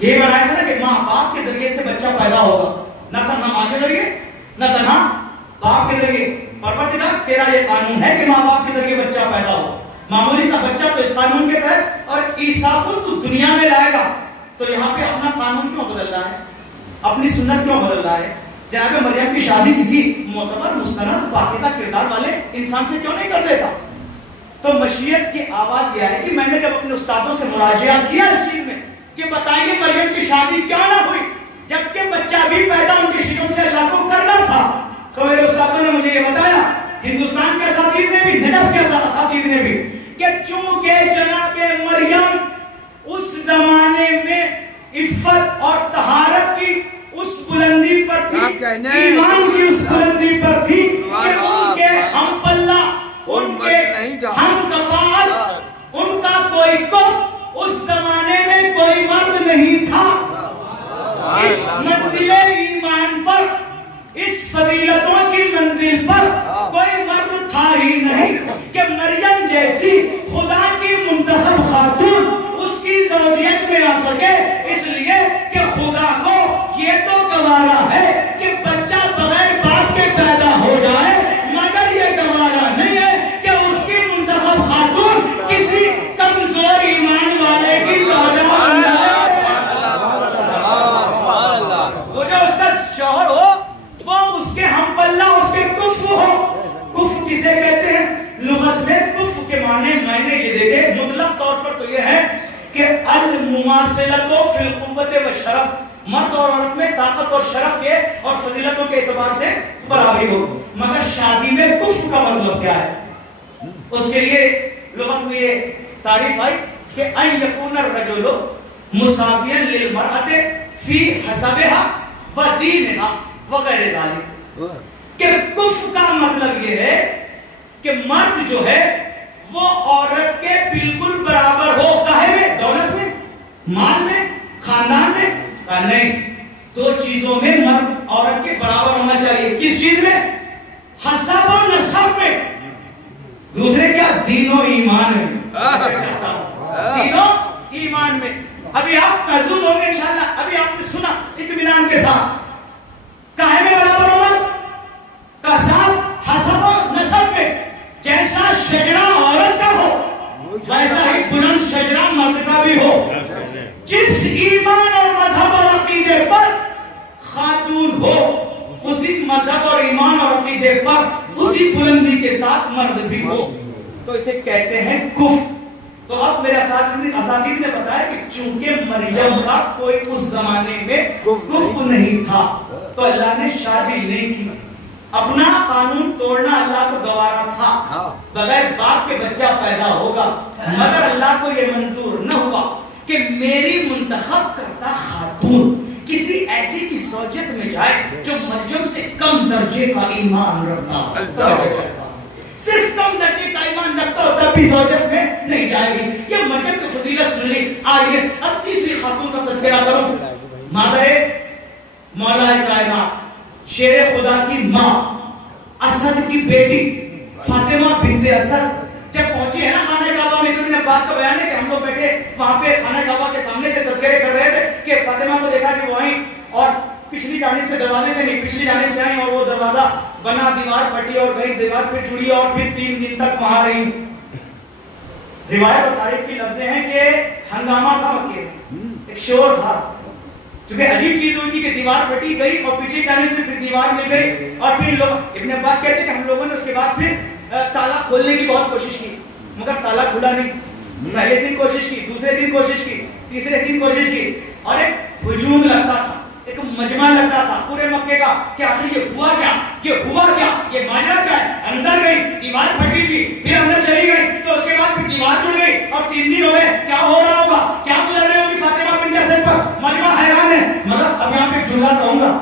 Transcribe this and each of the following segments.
یہ بنایا تھا نا کہ ماں باپ کے ذریعے سے بچہ پیدا ہوگا، نہ تنہا ماں کے ذریعے نہ تنہا باپ کے ذریعے۔ پروردگار تیرا یہ قانون ہے کہ ماں باپ کے ذریعے بچہ پیدا ہو، معمولی سا بچہ تو اس قانون کے تحت، اور عیسیٰ کو تو دنیا میں لائے گا تو یہاں پہ اپنا قانون کیوں بدل رہا ہے، اپنی سنت کیوں بدل رہا ہے؟ جناب مریم کی شادی کسی معتبر مستند پاکیزہ کردار والے انسان سے کیوں نہیں کر دیتا؟ تو مشیت کی آواز یہ ہے کہ میں نے جب اپنے استادوں سے مراجعہ کیا اس چیز میں کہ بتائیے مریم کی شادی کیوں نہ ہوئی جبکہ بچہ بھی پیدا ان کی شیعوں سے اللہ کو کرنا تھا، تو میرے استادوں نے مجھے یہ بتایا، ہندوستان کے اساتذہ نے بھی، نجف کے اساتذہ نے بھی، کہ چونکہ جناب مریم اس زمانے میں عفت اور طہارت کی اس بلندی پر تھی، ایمان کی اس بلندی پر تھی کہ ان کے ہم پلہ، ان کے ہم کفاعت، ان کا کوئی کف اس زمانے میں کوئی مرد نہیں تھا۔ اس منزل ایمان پر، اس فضیلتوں کی منزل پر کوئی مرد تھا ہی نہیں کہ مریم جیسی خدا کی منتخب خاتون اس کی زوجیت میں آ سکے، اس لیے کہ خدا کو یہ تو گوارا ہے کہ بچہ بغیر باپ کے پیدا ہو جائے، مگر یہ گوارا نہیں ہے کہ اس کی منتخب خاتون کسی کمزور ایمان والے کی زوجہ بن جائے۔ وہ جو اس کا شوہر ہو وہ اس کے ہم پلہ، اس کے کفو ہو۔ کفو کسے کہتے ہیں؟ لغت میں کفو کے معنی میں نے یہ دیکھے، مطلق طور پر تو یہ ہے کہ المماثلۃ فی القوۃ والشرف، مرد اور عورت میں طاقت اور شرف کے اور فضیلتوں کے اعتبار سے برابری ہو، مگر شادی میں کفو کا مطلب کیا ہے؟ اس کے لیے لغت میں یہ تعریف آئی کہ ان یکون الرجل مساویا للمرأۃ فی حسبها ودینها وغیر ذالک، کہ کفو کا مطلب یہ ہے کہ مرد جو ہے وہ عورت کے بالکل برابر ہو، کہے میں، دولت میں، مال میں، خاندان میں، نہیں، دو چیزوں میں مرد عورت کے برابر ہونا چاہیے۔ کس چیز میں؟ حسب و نسب میں، دوسرے کیا؟ دین و ایمان میں، دین و ایمان میں۔ ابھی آپ محظوظ ہوں گے انشاءاللہ، ابھی آپ نے سنا اطمینان کے ساتھ، کہے میں برابر ہو مرد کا ساتھ حسب و نسب میں، جیسا شجرہ عورت کا ہو ویسا ہی بلند شجرہ مرد کا بھی ہو۔ جس ایمان اور مذہب اور عقیدے پر خاتون ہو اسی مذہب اور ایمان اور عقیدے پر اسی بلندی کے ساتھ مرد بھی ہو، تو اسے کہتے ہیں کفر۔ تو اب میرے اساتذہ نے بتایا کہ چونکہ مریم کا کوئی اس زمانے میں کفر نہیں تھا تو اللہ نے شادی نہیں کی، اپنا قانون توڑنا اللہ کو گوارا تھا، بغیر باپ کے بچہ پیدا ہوگا، مگر اللہ کو یہ منظور نہ ہوا کہ میری منتخب کرتا خاتون کسی ایسی کی زوجیت میں جائے جو مریم سے کم درجے کا ایمان رکھتا ہو، صرف کم درجے کا ایمان رکھتا ہو تب بھی زوجیت میں نہیں جائے گی۔ یہ مریم کی فضیلت سن لی۔ آئیے اب تیسری خاتون کا تذکرہ کروں، مادر مولا کائنات، شیر خدا کی ماں، اسد کی بیٹی فاطمہ بنت اسد جب پہنچی ہے نا خانہ کعبہ میں، تو ابن عباس کا بیان ہے کہ ہم لوگ بیٹھے وہاں پہ خانہ کعبہ کے سامنے سے تذکرے کر رہے تھے کہ فاطمہ کو دیکھا کہ وہ آئیں اور پچھلی جانب سے دروازے سے نہیں، پچھلی جانب سے آئیں اور وہ دروازہ بنا، دیوار پھٹی اور گئی، دیوار پھر جڑی اور پھر 3 دن تک وہاں رہی۔ روایت اور تاریخ کی لفظیں ہیں کہ ہنگامہ تھا مکے میں، ایک شور تھا، کیونکہ عجیب چیز ہوئی تھی کہ دیوار پھٹی گئی اور پیچھے جانب سے پھر دیوار مل گئی، اور پھر لوگ، ابن عباس کہتے ہیں کہ ہم لوگوں نے اس کے بعد پھر تالا کھولنے کی بہت کوشش کی مگر تالا کھلا نہیں۔ پہلے دن کوشش کی، دوسرے دن کوشش کی، تیسرے دن کوشش کی، اور ایک ہجوم لگتا تھا، ایک مجمع لگتا تھا پورے مکے کا کہ آخر یہ ہوا کیا، یہ ماجرا کیا ہے۔ اندر گئی، دیوار پھٹی تھی، پھر اندر چلی گئی، تو اس کے بعد پھر دیوار جڑ گئی اور 3 دن ہو گئے، کیا ہو رہا ہوگا، کیا گزر رہی ہوگی فاطمہ بنت اسد پر، مجمع حیران ہے۔ مگر اب یہاں پہ جملہ کہوں گا،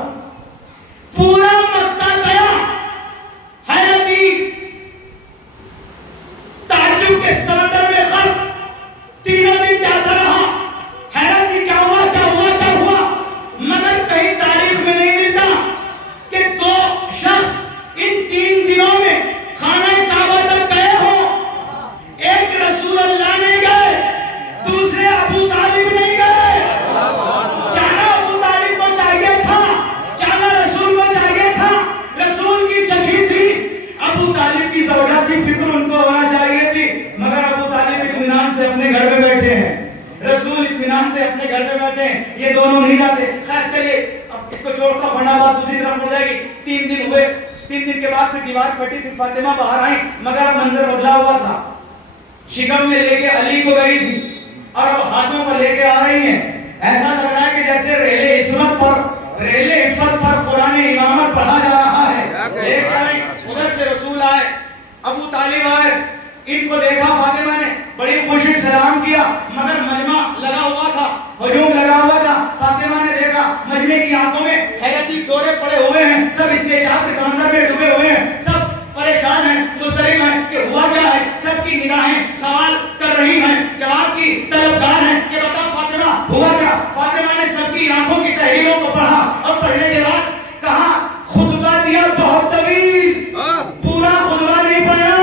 پورا مکہ گیا حیرتی، تعجب کے سمندر میں خط 3 دن جاتا رہا، حیرت کی کیا ہوا، مگر کہیں تاریخ میں نہیں ملتا کہ 2 شخص ان 3 دنوں میں خانہ کعبہ تک گئے ہو۔ ایک رسول اللہ نے گئے، دوسرے ابو طالب ہیں, یہ دونوں نہیں جاتے. خیر چلیے اب اس کو چھوڑتا پڑھنا بات دوسری طرف مڑ جائے گی. 3 دن ہوئے, 3 دن کے بعد پھر دیوار پھٹی, پھر فاطمہ باہر آئیں, مگر اب منظر بدلا ہوا تھا. شکم میں لے کے علی کو گئی تھی اور اب ہاتھوں پر لے کے آ رہی ہیں. ایسا لگ رہا ہے کہ جیسے ریلے عصمت پر قرآن امامت پڑھا جا رہا ہے. لے کے آئیں, ادھر سے رسول آئے, ابو طالب آئے, ان کو دیکھا فاطمہ نے, بڑی خوشی سلام کیا, مگر مجمع لگا ہوا تھا, ہجوم لگا ہوا تھا. فاطمہ نے دیکھا مجمع کی آنکھوں میں حیرتی ڈورے پڑے ہوئے ہیں, سب استعجاب کے سمندر میں ڈوبے ہوئے ہیں, سب پریشان ہیں, مضطرب ہیں کہ ہوا کیا ہے. سب کی نگاہیں سوال کر رہی ہیں, جواب کی طلبگار ہیں کہ بتاؤ فاطمہ ہوا کیا. فاطمہ نے سب کی آنکھوں کی تحریروں کو پڑھا اور پڑھنے کے بعد کہا خطبہ دیا بہت طویل, پورا خطبہ نہیں پڑھنا,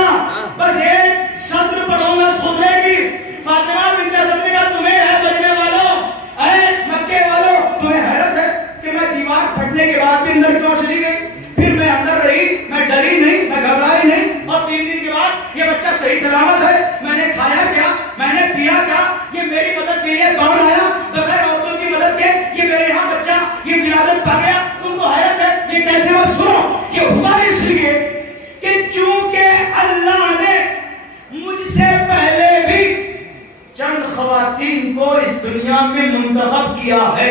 بس ایک سطر پڑھوں گا خطبے کی. فاطمہ بنت اسد نے کہا تمہیں ہے مجمع والوں, ارے مکے والوں, تمہیں حیرت ہے کہ میں دیوار پھٹنے کے بعد بھی اندر کیوں چلی گئی. پھر میں اندر رہی, میں ڈری نہیں, میں گھبرائی نہیں, اور 3 دن کے بعد یہ بچہ صحیح سلامت ہے. میں نے کھایا کیا, میں نے پیا کیا, یہ میری مدد کے لیے کون آیا بغیر عورتوں کی مدد کے, یہ میرے یہاں بچہ یہ ولادت پا گیا. تم کو حیرت ہے یہ کیسے ہوا. سنو, یہ ہوا اس لیے کہ چونکہ اللہ نے مجھ سے پہلے بھی چند خواتین کو اس دنیا میں منتخب کیا ہے.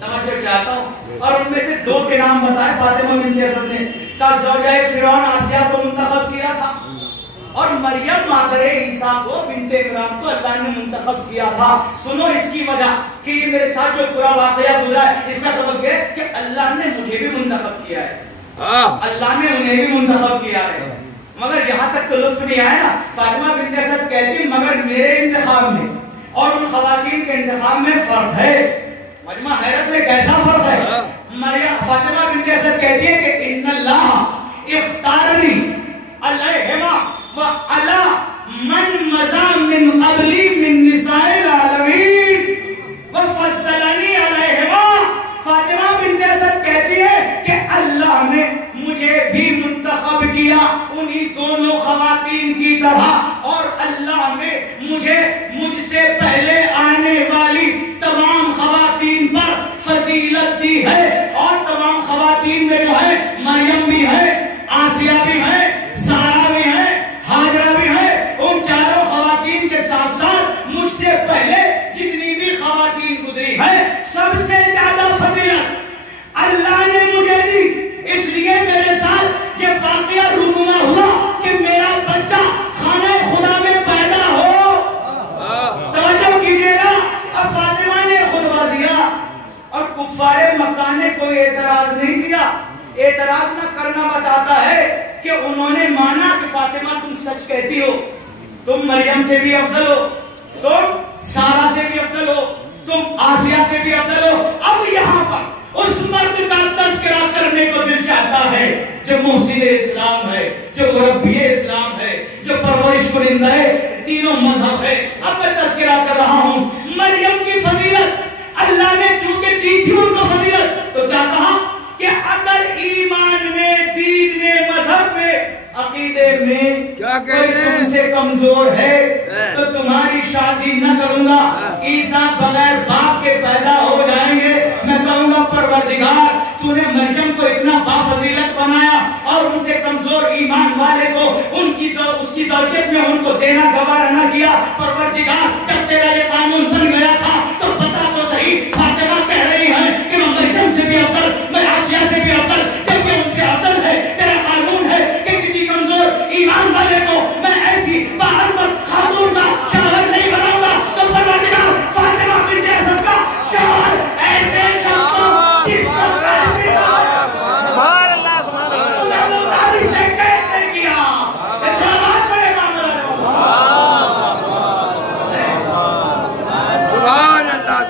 توجہ چاہتا ہوں, اور ان میں سے 2 کے نام بتائے. فاطمہ بنت اسد نے کا زوجہ فرعون آسیہ کو منتخب کیا تھا, اور مریم مادر عیسیٰ کو بنت عمران کو اللہ نے منتخب کیا تھا. سنو اس کی وجہ کہ یہ میرے ساتھ جو پورا واقعہ گزرا ہے اس کا سبب یہ کہ اللہ نے مجھے بھی منتخب کیا ہے, اللہ نے انہیں بھی منتخب کیا ہے. مگر یہاں تک تو لطف نہیں آیا نا. فاطمہ بنت اسد کہتی مگر میرے انتخاب میں اور ان خواتین کے انتخاب میں فرق ہے. مجمع حیرت میں کیسا فرق ہے. مریم فاطمہ بنت اسد کہتی ہے کہ ان اللہ اختارنی علیہما وعلی من مضى من قبلی من نساء العالمین وفضلنی علیہما. فاطمہ بنت اسد کہتی ہے کہ اللہ نے مجھے بھی منتخب کیا انہی دونوں خواتین کی طرح, اور اللہ نے مجھ سے پہلے آنے والی تمام خواتین پر فضیلت دی ہے. اور تمام خواتین میں جو ہے مریم بھی ہے, آسیہ بھی ہے, سارہ بھی ہے, ہاجرہ بھی ہے. ان چاروں خواتین کے ساتھ ساتھ مجھ سے پہلے جتنی بھی خواتین گزری ہے سب سے زیادہ فضیلت اللہ نے مجھے دی. اس لیے میرے ساتھ یہ واقعہ رونما ہوا کہ میرا بچہ خانہ خدا میں پیدا ہو. توجہ کیجیے گا. اب فاطمہ نے خطبہ دیا اور کفار مکہ نے کوئی اعتراض نہیں کیا. اعتراض نہ کرنا بتاتا ہے کہ انہوں نے مانا کہ فاطمہ تم سچ کہتی ہو, تم مریم سے بھی افضل ہو, تم سارہ سے بھی افضل ہو, تم آسیہ سے بھی افضل ہو. اب یہاں پر اس مرد کا تذکرہ کرنے کو دل چاہتا ہے جو محسن اسلام ہے, جو مربی اسلام ہے, جو پرورش کنندہ ہے, تینوں مذہب ہے. اب میں تذکرہ کر رہا ہوں مریم کی فضیلت. اللہ نے چونکہ دی تھی ان کو فضیلت, تو کیا کہا کہ اگر ایمان میں, دین میں, مذہب میں, عقیدے میں کوئی تم سے کمزور ہے تو تمہاری شادی نہ کروں گا. عیسیٰ بغیر باپ کے پیدا ہو جائیں گے. میں کہوں گا پروردگار تو نے مریم کو اتنا بافضیلت بنایا اور ان سے کمزور ایمان والے کو اس کی زوجیت میں ان کو دینا گوارا نہ کیا. پروردگار جب تیرا یہ قانون بن گیا تھا تو پتا تو صحیح. فاطمہ کہہ رہی ہے کہ میں مریم سے بھی افضل, میں آسیہ سے بھی افضل, جبکہ ان سے افضل ہے. تیرا قانون ہے کہ کسی کمزور ایمان والے کو میں ایسی باعظمت خاتون کا شوہر نہیں بناؤں گا. تو پروردگار فاطمہ بنت اسد کا شوہر ایسے شخص کو جس کو سبحان اللہ سبحان اللہ تعالی سے کیسے کیا. سلامات پڑھے معاملہ سبحان اللہ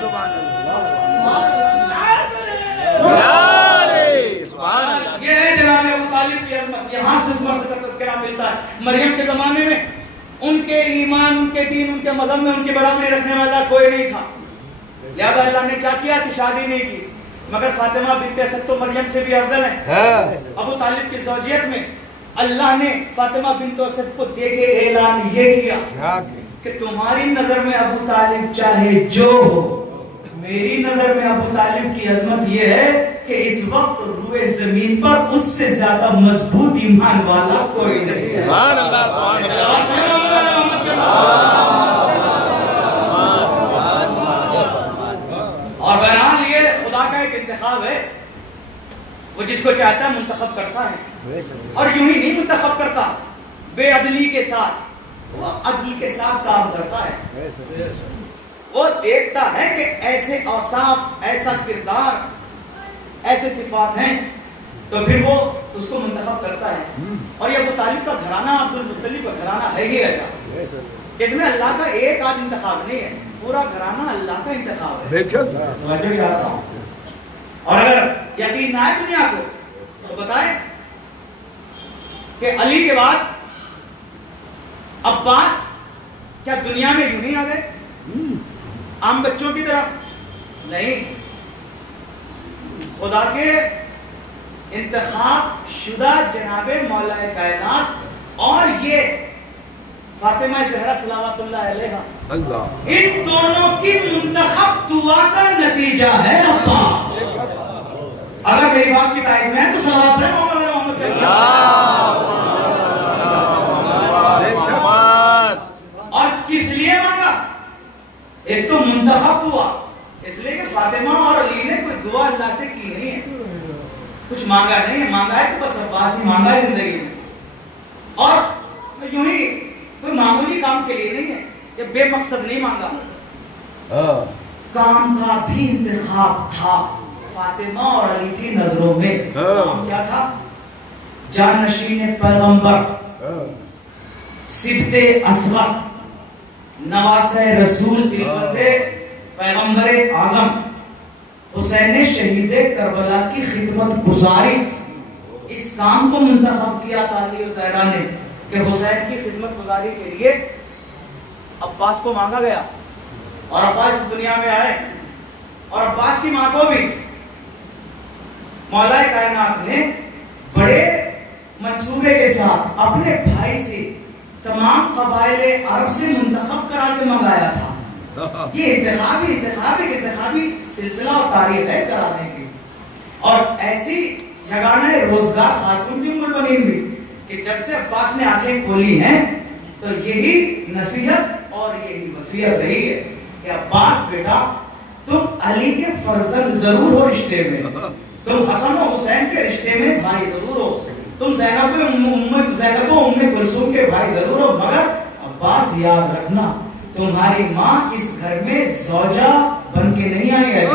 سبحان اللہ. یہ ہے جناب ابو طالب کی عظمت. یہاں سے اس مرد کا تذکرہ ملتا ہے. مریم کے زمانے میں ان کے ایمان, ان کے دین, ان کے مذہب میں ان کی برابری رکھنے والا کوئی نہیں تھا. لہذا اللہ نے کیا کیا کہ شادی نہیں کی. مگر فاطمہ بنت اسد تو مریم سے بھی افضل ہے. ابو طالب کی زوجیت میں اللہ نے فاطمہ بنت اسد کو دے کے اعلان یہ کیا کہ تمہاری نظر میں ابو طالب چاہے جو ہو میری نظر میں ابو طالب کی عظمت یہ ہے کہ اس وقت روئے زمین پر اس سے زیادہ مضبوط ایمان والا کوئی نہیں. سبحان اللہ سبحان اور بہرحال یہ خدا کا ایک انتخاب ہے، وہ جس کو چاہتا ہے منتخب کرتا ہے، اور یوں ہی نہیں منتخب کرتا، بے عدلی کے ساتھ وہ عدل کے ساتھ کام کرتا ہے. وہ دیکھتا ہے کہ ایسے اوصاف، ایسا کردار، ایسے صفات ہیں تو پھر وہ اس کو منتخب کرتا ہے. اور یہ ابو طالب کا گھرانہ عبد المطلب کا گھرانہ ہے ہی ایسا، اس میں اللہ کا ایک آدھ انتخاب نہیں ہے، پورا گھرانہ اللہ کا انتخاب ہے. میں چاہتا ہوں، اور اگر یقین نہ آئے دنیا کو تو بتائیں کہ علی کے بعد عباس کیا دنیا میں یوں ہی آ گئے عام بچوں کی طرح؟ نہیں، خدا کے انتخاب شدہ جناب مولا کائنات اور یہ فاطمہ زہرا صلوات اللہ علیہا، ان دونوں کی منتخب دعا کا نتیجہ ہے عباس. اگر میری بات کی تائید میں ہے تو صلوات پڑھیں مولا محمد کے. اور کس لیے مانگا؟ ایک تو منتخب دعا، اس لیے کہ فاطمہ اور علی نے کوئی دعا اللہ سے کی نہیں ہے، کچھ مانگا نہیں ہے، مانگا ہے کہ بس عباس ہی مانگا ہے زندگی میں. اور یوں ہی کوئی معمولی کام کے لیے نہیں ہے، یہ بے مقصد نہیں مانگا، کام کا بھی انتخاب تھا. فاطمہ اور علی کی نظروں میں کام کیا تھا؟ جانشین پیغمبر، سبط اصغر، نواسہ رسول، تلمبے پیغمبر اعظم، حسین شہید کربلا کی خدمت گزاری. اس کام کو منتخب کیا تھا علی زہرا نے کہ حسین کی خدمت گزاری کے لیے عباس کو مانگا گیا، اور عباس اس دنیا میں آئے، اور عباس کی ماں کو بھی مولا کائنات نے بڑے منصوبے کے ساتھ اپنے بھائی سے تمام قبائل عرب سے منتخب کرا کے منگایا تھا. یہ انتخابی سلسلہ اور تاریخ ہے کرانے کی. اور ایسی جگانہ روزگار خاتون تھی ام المؤمنین بھی کہ جب سے عباس نے آنکھیں کھولی ہیں تو یہی نصیحت اور یہی وصیت رہی ہے کہ عباس بیٹا تم علی کے فرزند ضرور ہو رشتے میں، تم حسن و حسین کے رشتے میں بھائی ضرور ہو، تم زینب و ام کلثوم کے بھائی ضرور ہو، مگر عباس یاد رکھنا تمہاری ماں اس گھر میں زوجہ بن کے نہیں آئی ہے،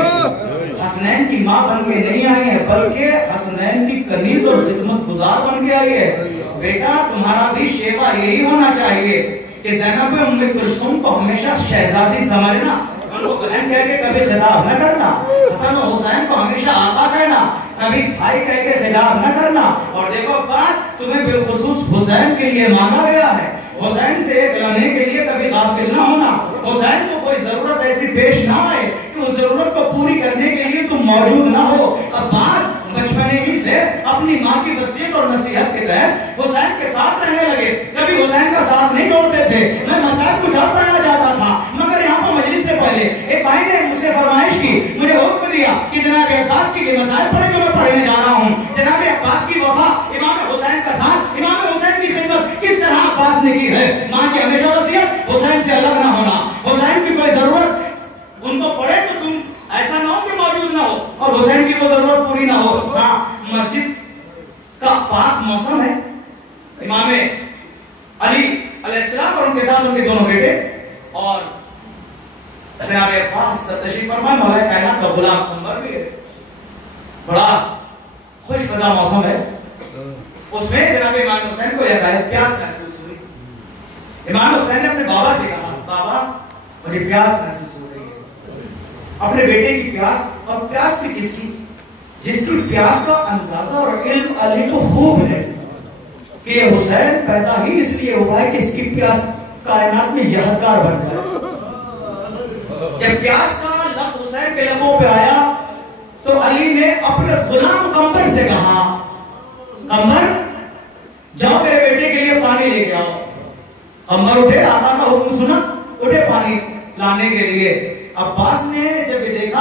حسنین کی ماں بن کے نہیں آئی ہے، بلکہ حسنین کی کنیز اور خدمت گزار بن کے آئی ہے. بیٹا تمہارا بھی شیوا یہی ہونا چاہیے کہ زینب و ام کلثوم کو ہمیشہ شہزادی سمجھنا، ان کو بہن کہہ کے کبھی خطاب نہ کرنا، حسن و حسین کو ہمیشہ آقا کہنا، کبھی بھائی کہہ کے خطاب نہ کرنا. اور دیکھو عباس تمہیں بالخصوص حسین کے لیے مانگا گیا ہے، حسین سے ایک لمحے کے لیے کبھی غافل نہ ہونا. حسین کو کوئی ضرورت ایسی پیش نہ آئے کہ اس ضرورت کو پوری کرنے کے لیے تم موجود نہ ہو. عباس بچپنے ہی سے اپنی ماں کی وصیت اور نصیحت کے تحت حسین کے ساتھ رہنے لگے، کبھی حسین کا ساتھ نہیں چھوڑتے تھے. میں مسائل کچھ اور پڑھنا چاہتا تھا، مگر یہاں پر مجلس سے پہلے ایک بھائی نے مجھ سے فرمائش کی، مجھے حکم دیا کہ جناب عباس کی یہ مسائل پڑھے جو میں پڑھنے جا رہا ہوں. جناب عباس کی وفا، امام حسین کا ساتھ، امام حسین کی خدمت کس طرح عباس نے کی ہے. ماں کی ہمیشہ وصیت حسین سے الگ نہ ہونا، حسین کی کوئی ضرورت ان کو پڑے تو تم ایسا نہ ہو کہ موجود نہ ہو اور حسین کی وہ ضرورت پوری نہ ہو. ہاں مسجد کا پاک موسم ہے، امام علی علیہ السلام اور ان کے ساتھ ان کے دونوں بیٹے اور جناب عباس تشریف فرما، مولا کائنات کا غلام عمر بھی ہے. بڑا خوش فضا موسم ہے. اس میں جناب امام حسین کو یکایک پیاس محسوس ہوئی. امام حسین نے اپنے بابا سے کہا، بابا مجھے پیاس محسوس ہو رہی ہے. اپنے بیٹے کی پیاس، اور پیاس بھی کس کی؟ جس کی پیاس کا اندازہ اور علم علی کو خوب ہے کہ یہ حسین پیدا ہی اس لیے ہوا ہے کہ اس کی پیاس کائنات میں یادگار بن جائے. جب پیاس کا لفظ حسین کے لبوں پہ آیا تو علی نے اپنے غلام قمر سے کہا، قمر جاؤ میرے بیٹے کے لیے پانی لے کے آؤ. قمر اٹھے، آقا کا حکم سنا، اٹھے پانی لانے کے لیے. عباس نے جب یہ دیکھا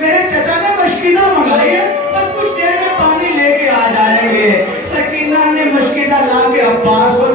میرے چچا نے مشکیزہ منگائی ہے، بس کچھ دیر میں پانی لے کے آ جائیں گے۔ سکینہ نے مشکیزہ لا کے عباس کو